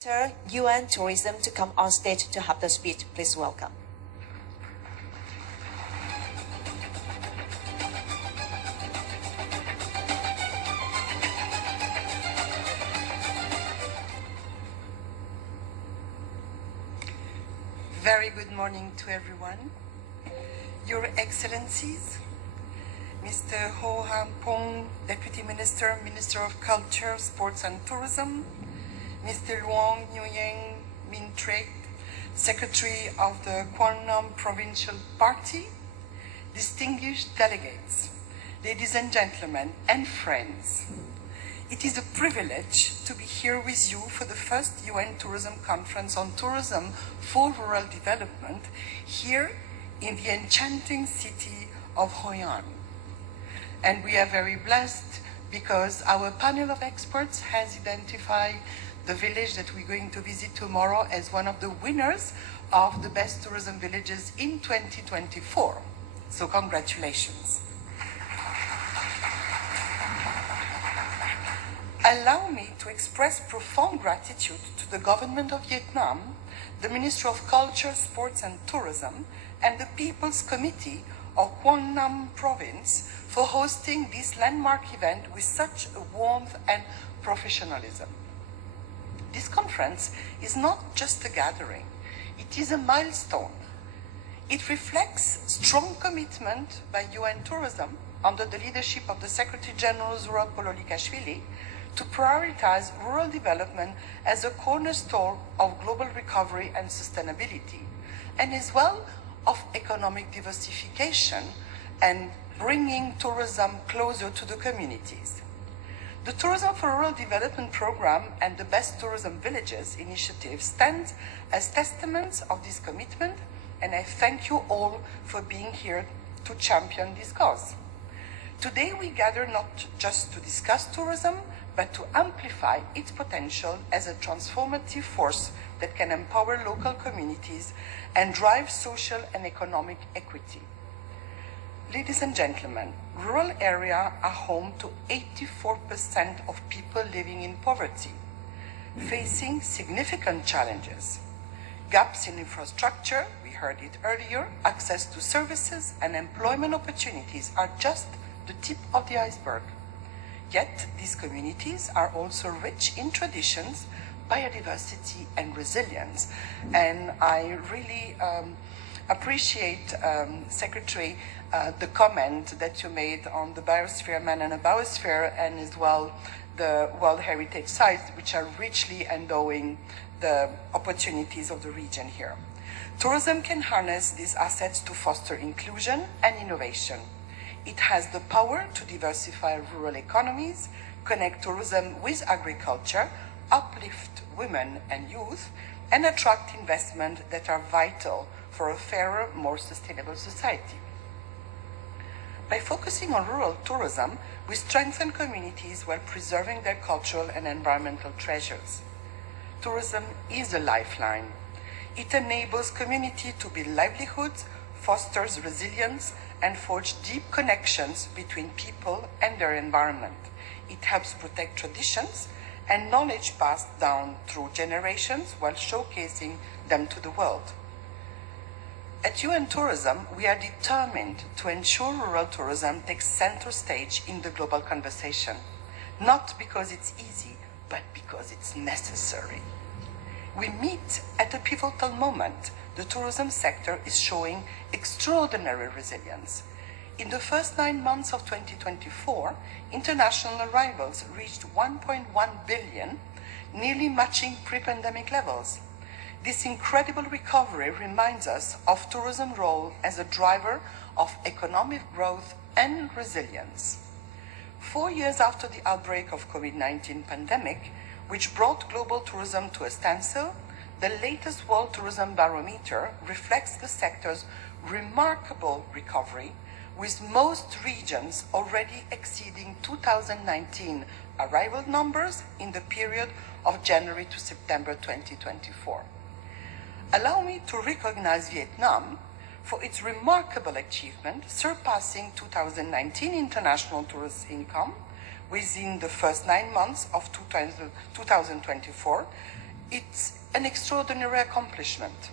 UN Tourism to come on stage to have the speech. Please welcome. Very good morning to everyone. Your Excellencies, Mr. Ho Han Pong, Deputy Minister, Minister of Culture, Sports and Tourism, Mr. Luong, Nguyen, Minh, Triet, Secretary of the Quang Provincial Party, distinguished delegates, ladies and gentlemen, and friends. It is a privilege to be here with you for the first UN Tourism Conference on Tourism for Rural Development here in the enchanting city of Hoi An. And we are very blessed because our panel of experts has identified the village that we're going to visit tomorrow as one of the winners of the best tourism villages in 2024. So congratulations. Allow me to express profound gratitude to the government of Vietnam, the Ministry of Culture, Sports and Tourism, and the People's Committee of Quang Nam Province for hosting this landmark event with such warmth and professionalism. This conference is not just a gathering, it is a milestone. It reflects strong commitment by UN Tourism under the leadership of the Secretary General Zoritsa Urosevic to prioritize rural development as a cornerstone of global recovery and sustainability, and as well of economic diversification and bringing tourism closer to the communities. The Tourism for Rural Development Program and the Best Tourism Villages initiative stand as testaments of this commitment, and I thank you all for being here to champion this cause. Today we gather not just to discuss tourism, but to amplify its potential as a transformative force that can empower local communities and drive social and economic equity. Ladies and gentlemen, rural areas are home to 84% of people living in poverty, facing significant challenges. Gaps in infrastructure, we heard it earlier, access to services and employment opportunities are just the tip of the iceberg. Yet, these communities are also rich in traditions, biodiversity, and resilience. And I really appreciate, Secretary, the comment that you made on the biosphere, man and a biosphere, and as well the World Heritage Sites, which are richly endowing the opportunities of the region here. Tourism can harness these assets to foster inclusion and innovation. It has the power to diversify rural economies, connect tourism with agriculture, uplift women and youth, and attract investment that are vital for a fairer, more sustainable society. By focusing on rural tourism, we strengthen communities while preserving their cultural and environmental treasures. Tourism is a lifeline. It enables community to build livelihoods, fosters resilience, and forge deep connections between people and their environment. It helps protect traditions and knowledge passed down through generations while showcasing them to the world. At UN Tourism, we are determined to ensure rural tourism takes center stage in the global conversation, not because it's easy, but because it's necessary. We meet at a pivotal moment. The tourism sector is showing extraordinary resilience. In the first 9 months of 2024, international arrivals reached 1.1 billion, nearly matching pre-pandemic levels. This incredible recovery reminds us of tourism's role as a driver of economic growth and resilience. 4 years after the outbreak of COVID-19 pandemic, which brought global tourism to a standstill, the latest World Tourism Barometer reflects the sector's remarkable recovery, with most regions already exceeding 2019 arrival numbers in the period of January to September 2024. Allow me to recognize Vietnam for its remarkable achievement, surpassing 2019 international tourist income within the first 9 months of 2024, It's an extraordinary accomplishment,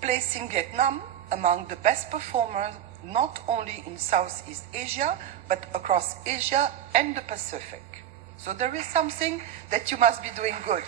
placing Vietnam among the best performers not only in Southeast Asia, but across Asia and the Pacific. So there is something that you must be doing good.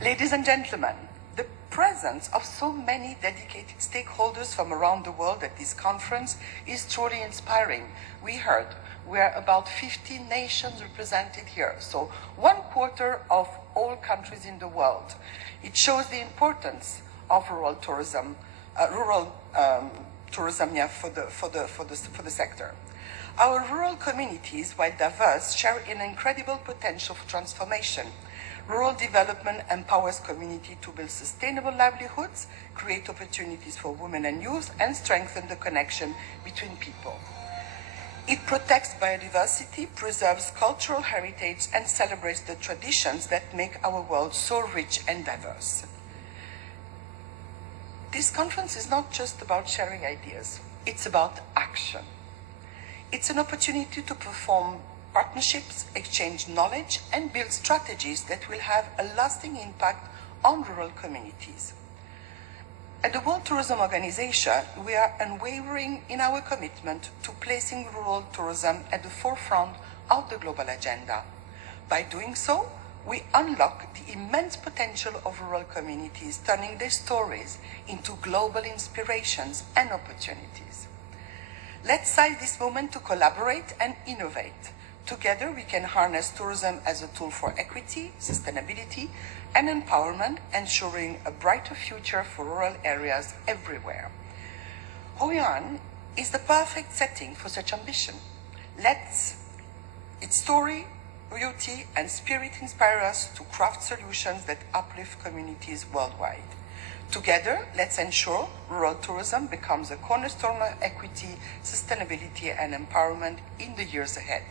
Ladies and gentlemen, the presence of so many dedicated stakeholders from around the world at this conference is truly inspiring. We heard we are about 50 nations represented here, so 1/4 of all countries in the world. It shows the importance of rural tourism, for the sector. Our rural communities, while diverse, share an incredible potential for transformation. Rural development empowers community to build sustainable livelihoods, create opportunities for women and youth, and strengthen the connection between people. It protects biodiversity, preserves cultural heritage, and celebrates the traditions that make our world so rich and diverse. This conference is not just about sharing ideas, it's about action. It's an opportunity to perform partnerships, exchange knowledge, and build strategies that will have a lasting impact on rural communities. At the World Tourism Organization, we are unwavering in our commitment to placing rural tourism at the forefront of the global agenda. By doing so, we unlock the immense potential of rural communities, turning their stories into global inspirations and opportunities. Let's seize this moment to collaborate and innovate. Together, we can harness tourism as a tool for equity, sustainability, and empowerment, ensuring a brighter future for rural areas everywhere. Nguyen is the perfect setting for such ambition. Its story, beauty, and spirit inspire us to craft solutions that uplift communities worldwide. Together, let's ensure rural tourism becomes a cornerstone of equity, sustainability, and empowerment in the years ahead.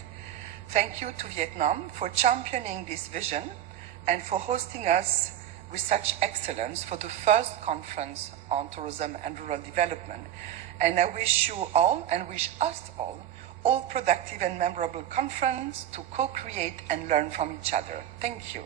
Thank you to Vietnam for championing this vision and for hosting us with such excellence for the first conference on tourism and rural development. And I wish you all, and wish us all productive and memorable conference to co-create and learn from each other. Thank you.